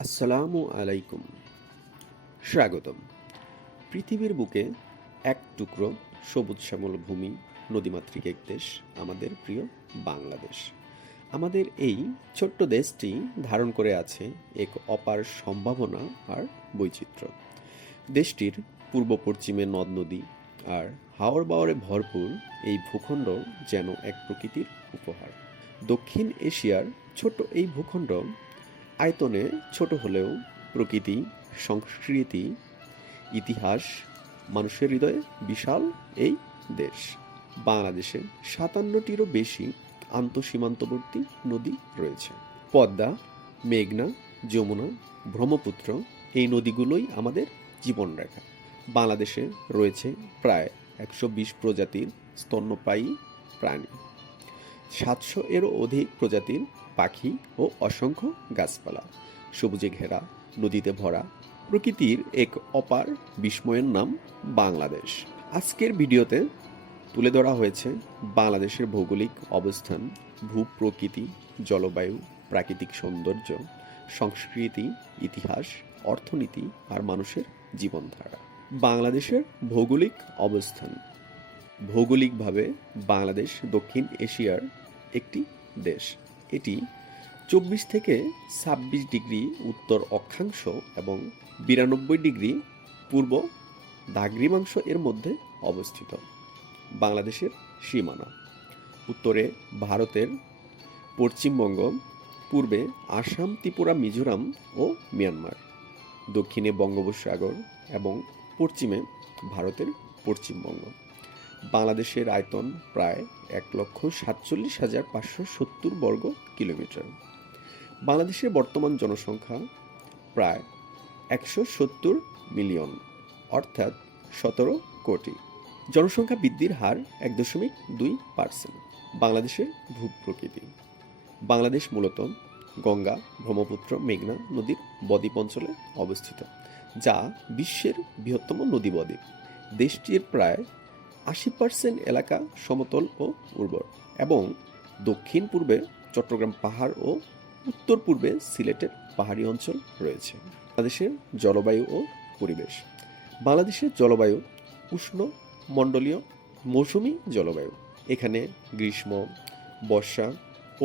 আসসালামু আলাইকুম। স্বাগতম। পৃথিবীর বুকে এক টুকরো সবুজ শ্যামল ভূমি, নদীমাতৃক এক দেশ আমাদের প্রিয় বাংলাদেশ। আমাদের এই ছোট্ট দেশটি ধারণ করে আছে এক অপার সম্ভাবনা আর বৈচিত্র্য। দেশটির পূর্ব পশ্চিমে নদ নদী আর হাওর বাওরে ভরপুর এই ভূখণ্ড যেন এক প্রকৃতির উপহার। দক্ষিণ এশিয়ার ছোট্ট এই ভূখণ্ড আয়তনে ছোট হলেও প্রকৃতি, সংস্কৃতি, ইতিহাস, মানুষের হৃদয়ে বিশাল এই দেশ। বাংলাদেশে ৫৭টিরও বেশি আন্তঃসীমান্তবর্তী নদী রয়েছে। পদ্মা, মেঘনা, যমুনা, ব্রহ্মপুত্র এই নদীগুলোই আমাদের জীবনরেখা। বাংলাদেশে রয়েছে প্রায় ১২০ প্রজাতির স্তন্যপায়ী প্রাণী, ৭০০ এরও অধিক প্রজাতির পাখি ও অসংখ্য গাছপালা, সবুজে ঘেরা, নদীতে ভরা প্রকৃতির এক অপার বিস্ময়ের নাম বাংলাদেশ। আজকের ভিডিওতে তুলে ধরা হয়েছে বাংলাদেশের ভৌগোলিক অবস্থান, ভূপ্রকৃতি, জলবায়ু, প্রাকৃতিক সৌন্দর্য, সংস্কৃতি, ইতিহাস, অর্থনীতি আর মানুষের জীবনধারা। বাংলাদেশের ভৌগোলিক অবস্থান। ভৌগোলিকভাবে বাংলাদেশ দক্ষিণ এশিয়ার একটি দেশ। এটি ২৪ থেকে ২৬ ডিগ্রি উত্তর অক্ষাংশ এবং ৯২ ডিগ্রি পূর্ব দ্রাঘিমাংশ এর মধ্যে অবস্থিত। বাংলাদেশের সীমানা: উত্তরে ভারতের পশ্চিমবঙ্গ, পূর্বে আসাম, ত্রিপুরা, মিজোরাম ও মিয়ানমার, দক্ষিণে বঙ্গোপসাগর এবং পশ্চিমে ভারতের পশ্চিমবঙ্গ। বাংলাদেশের আয়তন প্রায় ১,৪৭,৫৭০ বর্গ কিলোমিটার। বাংলাদেশের বর্তমান জনসংখ্যা প্রায় ১৭০ মিলিয়ন, অর্থাৎ ১৭ কোটি। জনসংখ্যা বৃদ্ধির হার ১.২%। বাংলাদেশের ভূপ্রকৃতি: বাংলাদেশ মূলত গঙ্গা, ব্রহ্মপুত্র, মেঘনা নদীর বদ্বীপ অঞ্চলে অবস্থিত, যা বিশ্বের বৃহত্তম নদী বদ্বীপ। দেশটির প্রায় ৮০% এলাকা সমতল ও উর্বর এবং দক্ষিণ পূর্বে চট্টগ্রাম পাহাড় ও উত্তর পূর্বে সিলেটের পাহাড়ি অঞ্চল রয়েছে। বাংলাদেশের জলবায়ু ও পরিবেশ: বাংলাদেশের জলবায়ু উষ্ণ মণ্ডলীয় মৌসুমী জলবায়ু। এখানে গ্রীষ্ম, বর্ষা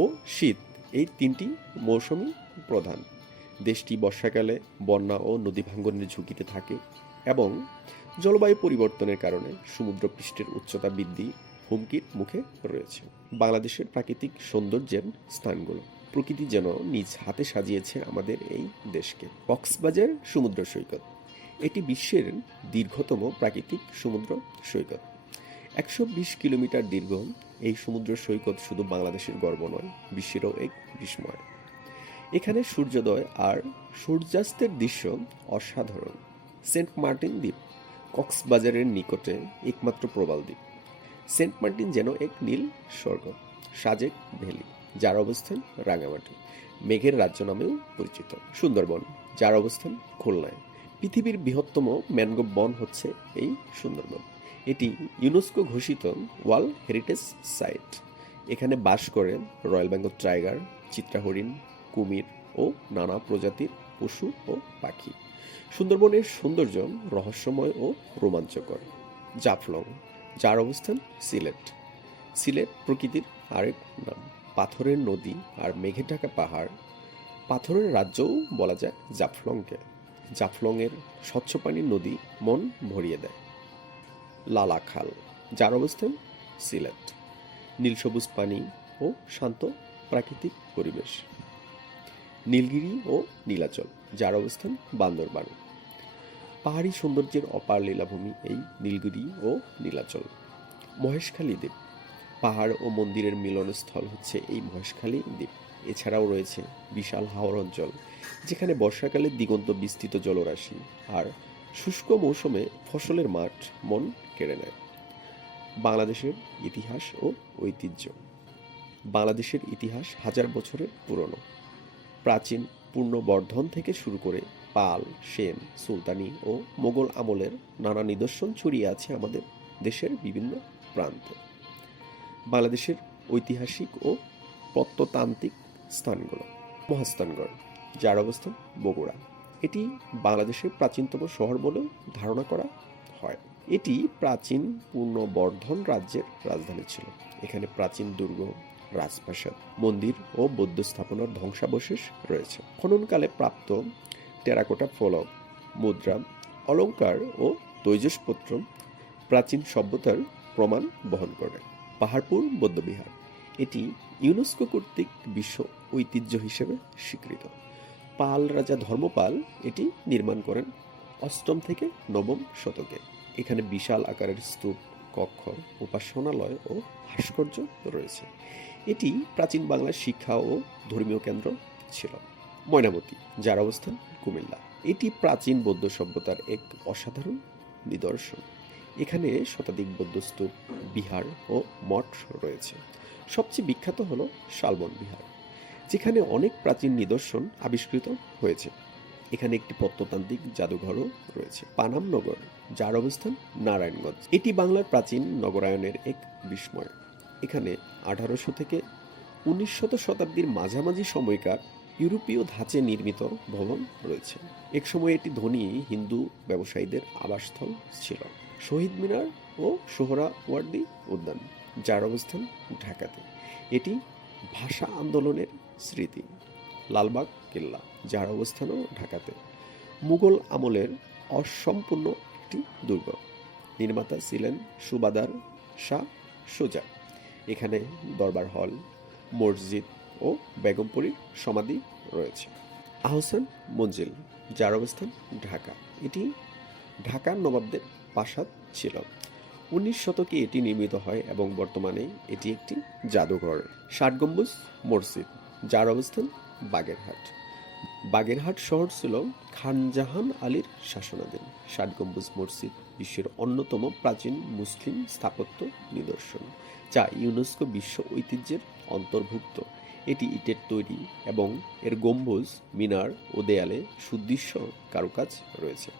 ও শীত এই তিনটি মৌসুমই প্রধান। দেশটি বর্ষাকালে বন্যা ও নদী ভাঙ্গনের ঝুঁকিতে থাকে এবং জলবায়ু পরিবর্তনের কারণে সমুদ্রপৃষ্ঠের উচ্চতা বৃদ্ধি হুমকির মুখে রয়েছে। বাংলাদেশের প্রাকৃতিক সৌন্দর্যের স্থানগুলো: প্রকৃতি যেন নিজ হাতে সাজিয়েছে আমাদের এই দেশকে। কক্সবাজার সমুদ্র সৈকত: এটি বিশ্বের দীর্ঘতম প্রাকৃতিক সমুদ্র সৈকত। ১২০ কিলোমিটার দীর্ঘ এই সমুদ্র সৈকত শুধু বাংলাদেশের গর্ব নয়, বিশ্বেরও এক বিস্ময়। এখানে সূর্যোদয় আর সূর্যাস্তের দৃশ্য অসাধারণ। সেন্ট মার্টিন দ্বীপ কক্সবাজারের নিকটে একমাত্র প্রবাল দ্বীপ। সেন্ট মার্টিন যেন এক নীল স্বর্গ। সাজেক ভ্যালি, যার অবস্থান রাঙামাটি, মেঘের রাজ্য নামেও পরিচিত। সুন্দরবন, যার অবস্থান খুলনায়। পৃথিবীর বৃহত্তম ম্যানগ্রোভ বন হচ্ছে এই সুন্দরবন। এটি ইউনেস্কো ঘোষিত ওয়ার্ল্ড হেরিটেজ সাইট। এখানে বাস করে রয়্যাল বেঙ্গল টাইগার, চিত্রা হরিণ, কুমির ও নানা প্রজাতির পশু ও পাখি। সুন্দরবনের সৌন্দর্য রহস্যময় ও রোমাঞ্চকর। জাফলং, যার অবস্থান সিলেট। সিলেট প্রকৃতির আরেক নাম। পাথরের নদী আর মেঘে ঢাকা পাহাড়, পাথরের রাজ্যও বলা যায় জাফলংকে। জাফলংয়ের স্বচ্ছ পানির নদী মন ভরিয়ে দেয়। লালাখাল, যার অবস্থান সিলেট। নীলসবুজ পানি ও শান্ত প্রাকৃতিক পরিবেশ। নীলগিরি ও নীলাচল, যার অবস্থান বান্দরবান। পাহাড়ি সৌন্দর্যের অপার লীলাভূমি এই নীলগিরি ও নীলাচল। মহেশখালী দ্বীপ, পাহাড় ও মন্দিরের মিলনস্থল হচ্ছে এই মহেশখালী দ্বীপ। এছাড়াও রয়েছে বিশাল হাওর অঞ্চল, যেখানে বর্ষাকালে দিগন্ত বিস্তৃত জলরাশি আর শুষ্ক মৌসুমে ফসলের মাঠ মন কেড়ে নেয়। বাংলাদেশের ইতিহাস ও ঐতিহ্য: বাংলাদেশের ইতিহাস হাজার বছরের পুরনো। প্রাচীন পুণ্যবর্ধন থেকে শুরু করে পাল, সেন, সুলতানি ও মোগল আমলের নানা নিদর্শন ছড়িয়ে আছে আমাদের দেশের বিভিন্ন প্রান্তে। বাংলাদেশের ঐতিহাসিক ও প্রত্নতান্ত্রিক স্থানগুলো: মহাস্থানগড়, যার অবস্থান বগুড়া। এটি বাংলাদেশের প্রাচীনতম শহর বলেও ধারণা করা হয়। এটি প্রাচীন পুনর্বর্ধন রাজ্যের রাজধানী ছিল। এখানে প্রাচীন দুর্গ, রাজপ্রাসাদ, মন্দির ও বৌদ্ধ স্থাপনার ধ্বংসাবশেষ রয়েছে। খননকালে প্রাপ্ত টেরাকোটা ফলক, মুদ্রা, অলঙ্কার ও তৈজসপত্র প্রাচীন সভ্যতার প্রমাণ বহন করে। পাহাড়পুর বৌদ্ধবিহার, এটি ইউনেস্কো কর্তৃক বিশ্ব ঐতিহ্য হিসেবে স্বীকৃত। পাল রাজা ধর্মপাল এটি নির্মাণ করেন 8ম থেকে 9ম শতকে। এখানে বিশাল আকারের স্তূপ, কক্ষ, উপাসনালয় ও ভাস্কর্য রয়েছে। এটি প্রাচীন বাংলার শিক্ষা ও ধর্মীয় কেন্দ্র ছিল। ময়নামতি, যার অবস্থান কুমিল্লা, এটি প্রাচীন বৌদ্ধ সভ্যতার এক অসাধারণ নিদর্শন। এখানে শতাধিক বৌদ্ধ স্তূপ, বিহার ও মঠ রয়েছে। সবচেয়ে বিখ্যাত হল শালবন বিহার, যেখানে অনেক প্রাচীন নিদর্শন আবিষ্কৃত হয়েছে। এখানে একটি প্রত্নতান্ত্রিক জাদুঘরও রয়েছে। পানাম নগর, যার অবস্থান নারায়ণগঞ্জ, এটি বাংলার প্রাচীন নগরায়নের এক বিস্ময়। এখানে 1800 থেকে 19শ শতাব্দীর মাঝামাঝি সময়কার ইউরোপীয় ধাঁচে নির্মিত ভবন রয়েছে। একসময় এটি ধনী হিন্দু ব্যবসায়ীদের আবাসস্থল ছিল। শহীদ মিনার ও সোহরাওয়ার্দী উদ্যান, যার অবস্থান ঢাকাতে, এটি ভাষা আন্দোলনের স্মৃতি। লালবাগ কেল্লা, যার অবস্থানও ঢাকাতে, মুঘল আমলের অসম্পূর্ণ একটি দুর্গ। নির্মাতা ছিলেন সুবাদার শাহ সুজা। এখানে দরবার হল, মসজিদ ও বেগমপুরীর সমাধি রয়েছে। আহসান মঞ্জিল, যার অবস্থান ঢাকা, এটি ঢাকার নবাবদের প্রাসাদ ছিল। 19 শতকে এটি নির্মিত হয় এবং বর্তমানে এটি একটি জাদুঘর। 60 গম্বুজ মসজিদ, যার অবস্থান বাগেরহাট। বাগেরহাট শহর ছিল খানজাহান আলীর শাসনাধীন। 60 গম্বুজ মসজিদ বিশ্বের অন্যতম প্রাচীন মুসলিম স্থাপত্য নিদর্শন, যা ইউনেস্কো বিশ্ব ঐতিহ্যের অন্তর্ভুক্ত। এটি ইটের তৈরি এবং এর গম্বুজ, মিনার ও দেয়ালে সুদৃশ্য কারুকাজ রয়েছে।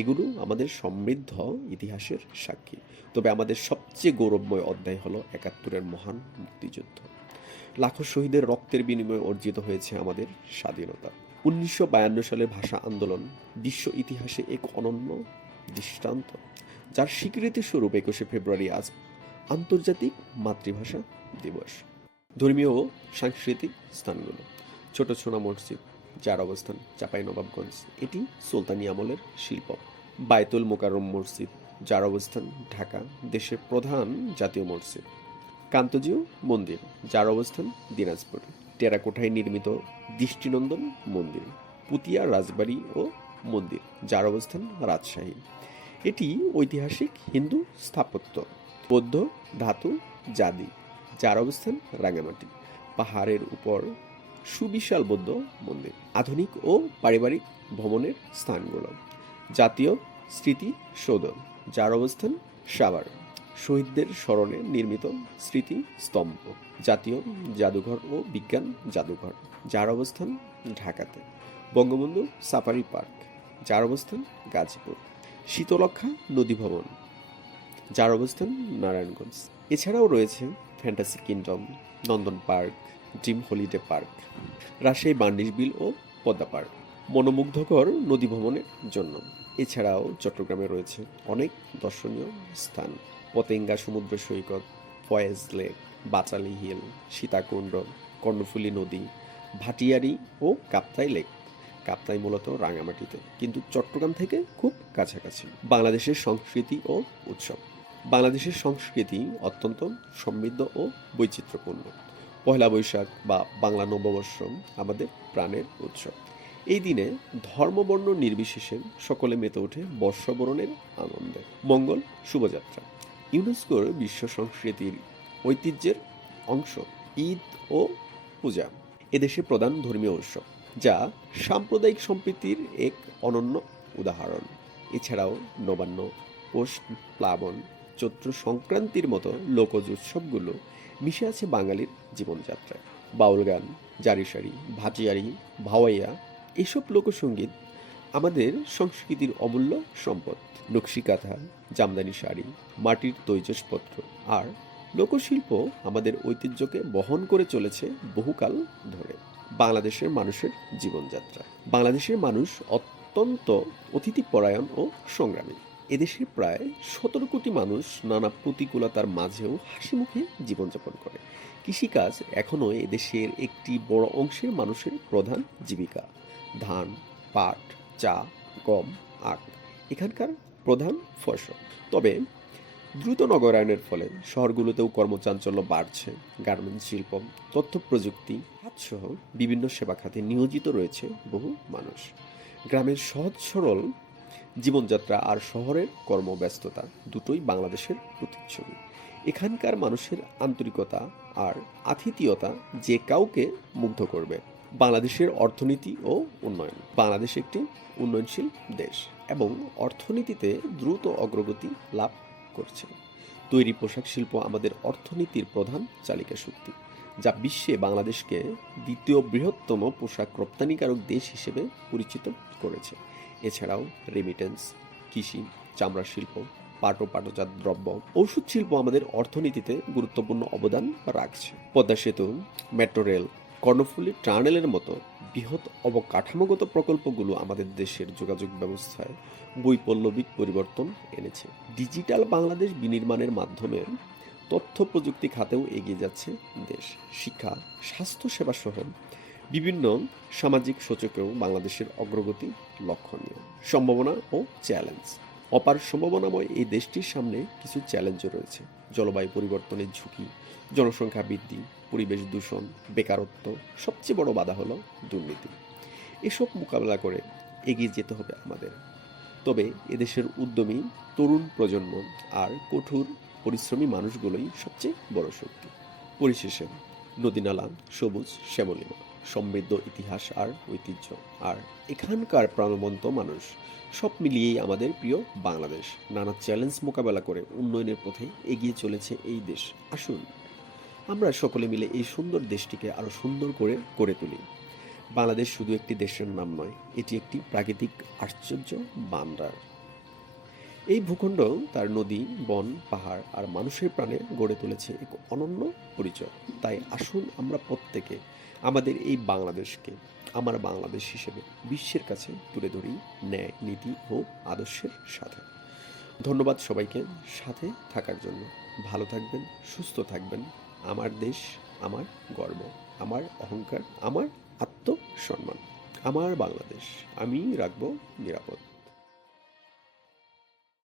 এগুলো আমাদের সমৃদ্ধ ইতিহাসের সাক্ষী। তবে আমাদের সবচেয়ে গৌরবময় অধ্যায় হলো 71-এর মহান মুক্তিযুদ্ধ। লাখো শহীদের রক্তের বিনিময়ে অর্জিত হয়েছে আমাদের স্বাধীনতা। 1952 সালের ভাষা আন্দোলন বিশ্ব ইতিহাসে এক অনন্য দৃষ্টান্ত, যার স্বীকৃতি স্বরূপ 21শে ফেব্রুয়ারি আজ আন্তর্জাতিক মাতৃভাষা দিবস। ধর্মীয় ও সাংস্কৃতিক স্থানগুলো: ছোট সোনা মসজিদ, যার অবস্থান চাঁপাইনবাবগঞ্জ, এটি সুলতানি আমলের শিল্প। বায়তুল মোকাররম মসজিদ, যার অবস্থান ঢাকা, দেশের প্রধান জাতীয় মসজিদ। কান্তজিউ মন্দির, যার অবস্থান দিনাজপুর, টেরাকোটায় নির্মিত দৃষ্টিনন্দন মন্দির। পুতিয়া রাজবাড়ি ও মন্দির, যার অবস্থান রাজশাহী, এটি ঐতিহাসিক হিন্দু স্থাপত্য। বৌদ্ধ ধাতু জাদি, যার অবস্থান রাঙামাটি, পাহাড়ের উপর সুবিশাল বৌদ্ধ মন্দির। আধুনিক ও পারিবারিক ভ্রমণের স্থানগুলো: জাতীয় স্মৃতিসৌধ, যার অবস্থান সাভার, শহীদদের স্মরণে নির্মিত স্মৃতিস্তম্ভ। জাতীয় জাদুঘর ও বিজ্ঞান জাদুঘর, যার অবস্থান ঢাকাতে। বঙ্গবন্ধু সাফারি পার্ক, যার অবস্থান গাজীপুর। শীতলক্ষ্যা নদী ভবন, যার অবস্থান নারায়ণগঞ্জ। এছাড়াও রয়েছে fantasy kingdom, Nandan park, dream holiday park, Rajshahi বার্নিশ বিল ও পদ্মা পার্ক মনোমুগ্ধকর নদী ভ্রমণের জন্য। এছাড়াও চট্টগ্রামে রয়েছে অনেক দর্শনীয় স্থান: পতেঙ্গা সমুদ্র সৈকত, ফয়েজ লেক, বাচালি হিল, সীতাকুণ্ড, কর্ণফুলী নদী, ভাটিয়ারি ও কাপ্তাই লেক। কাপ্তাই মূলত রাঙামাটিতে, কিন্তু চট্টগ্রাম থেকে খুব কাছাকাছি। বাংলাদেশের সংস্কৃতি ও উৎসব: বাংলাদেশের সংস্কৃতি অত্যন্ত সমৃদ্ধ ও বৈচিত্র্যপূর্ণ। পয়লা বৈশাখ বা বাংলা নববর্ষ আমাদের প্রাণের উৎসব। এই দিনে ধর্মবর্ণ নির্বিশেষে সকলে মেতে ওঠে বর্ষবরণের আনন্দে। মঙ্গল শুভযাত্রা ইউনেস্কোর বিশ্ব সংস্কৃতির ঐতিহ্যের অংশ। ঈদ ও পূজা এদেশে প্রধান ধর্মীয় উৎসব, যা সাম্প্রদায়িক সম্প্রীতির এক অনন্য উদাহরণ। এছাড়াও নবান্ন, পৌষ প্লাবন, চৈত্র সংক্রান্তির মতো লোকজ উৎসবগুলো মিশে আছে বাঙালির জীবনযাত্রায়। বাউল গান, জারিসারি, ভাটিয়ারি, ভাওয়াইয়া এসব লোকসঙ্গীত আমাদের সংস্কৃতির অমূল্য সম্পদ। নকশিকাঁথা, জামদানি শাড়ি, মাটির তৈজসপত্র আর লোকশিল্প আমাদের ঐতিহ্যকে বহন করে চলেছে বহুকাল ধরে। বাংলাদেশের মানুষের জীবনযাত্রা। বাংলাদেশের মানুষ অত্যন্ত অতিথিপরায়ণ ও সংগ্রামী। এদেশের প্রায় ১৭ কোটি মানুষ নানা প্রতিকূলতার মাঝেও হাসিমুখে জীবনযাপন করে। কৃষিকাজ এখনও এদেশের একটি বড় অংশের মানুষের প্রধান জীবিকা। ধান, পাট, চা, গম, আখ এখানকার প্রধান ফসল। তবে দ্রুত নগরায়নের ফলে শহরগুলোতেও কর্মচাঞ্চল্য বাড়ছে। গার্মেন্টস শিল্প, তথ্য প্রযুক্তি খাতসহ বিভিন্ন সেবা খাতে নিয়োজিত রয়েছে বহু মানুষ। গ্রামের সহজ সরল জীবনযাত্রা আর শহরের কর্মব্যস্ততা দুটোই বাংলাদেশের প্রতিচ্ছবি। এখানকার মানুষের আন্তরিকতা আর আতিথেয়তা যে কাউকে মুগ্ধ করবে। বাংলাদেশের অর্থনীতি ও উন্নয়ন। বাংলাদেশ একটি উন্নয়নশীল দেশ এবং অর্থনীতিতে দ্রুত অগ্রগতি লাভ করছে। তৈরি পোশাক শিল্প আমাদের অর্থনীতির প্রধান চালিকা শক্তি, যা বিশ্বে বাংলাদেশকে দ্বিতীয় বৃহত্তম পোশাক রপ্তানিকারক দেশ হিসেবে পরিচিত করেছে। এছাড়াও রেমিটেন্স, কৃষি, চামড়া শিল্প, পাট ও পাটজাত দ্রব্য, ওষুধ শিল্প আমাদের অর্থনীতিতে গুরুত্বপূর্ণ অবদান রাখছে। পদ্মা সেতু, মেট্রো রেল, কর্ণফুলী টানেলের মতো বৃহৎ অবকাঠামোগত প্রকল্পগুলো আমাদের দেশের যোগাযোগ ব্যবস্থায় বৈপ্লবিক পরিবর্তন এনেছে। ডিজিটাল বাংলাদেশ বিনির্মাণের মাধ্যমে তথ্য প্রযুক্তি খাতেও এগিয়ে যাচ্ছে দেশ। শিক্ষা, স্বাস্থ্যসেবা সহ বিভিন্ন সামাজিক সূচকেও বাংলাদেশের অগ্রগতি লক্ষণীয়। সম্ভাবনা ও চ্যালেঞ্জ। অপার সম্ভাবনাময় এই দেশটির সামনে কিছু চ্যালেঞ্জও রয়েছে। জলবায়ু পরিবর্তনের ঝুঁকি, জনসংখ্যা বৃদ্ধি, পরিবেশ দূষণ, বেকারত্ব, সবচেয়ে বড় বাধা হলো দুর্নীতি। এসব মোকাবেলা করে এগিয়ে যেতে হবে আমাদের। তবে এদেশের উদ্যমী তরুণ প্রজন্ম আর কঠোর পরিশ্রমী মানুষগুলোই সবচেয়ে বড় শক্তি। পরিশেষে নদীনালা, সবুজ শ্যামলিমা, সমৃদ্ধ ইতিহাস আর ঐতিহ্য, আর এখানকার প্রাণবন্ত মানুষ, সব মিলিয়েই আমাদের প্রিয় বাংলাদেশ। নানা চ্যালেঞ্জ মোকাবেলা করে উন্নয়নের পথে এগিয়ে চলেছে এই দেশ। আসুন আমরা সকলে মিলে এই সুন্দর দেশটিকে আরও সুন্দর করে গড়ে তুলি। বাংলাদেশ শুধু একটি দেশের নাম নয়, এটি একটি প্রাকৃতিক আশ্চর্য ভান্ডার। এই ভূখণ্ড তার নদী, বন, পাহাড় আর মানুষের প্রাণে গড়ে তুলেছে এক অনন্য পরিচয়। তাই আসুন আমরা প্রত্যেকে আমাদের এই বাংলাদেশকে আমার বাংলাদেশ হিসেবে বিশ্বের কাছে তুলে ধরি ন্যায়, নীতি ও আদর্শের সাথে। ধন্যবাদ সবাইকে সাথে থাকার জন্য। ভালো থাকবেন, সুস্থ থাকবেন। আমার দেশ, আমার গর্ব, আমার অহংকার, আমার আত্মসম্মান, আমার বাংলাদেশ আমি রাখব নিরাপদ।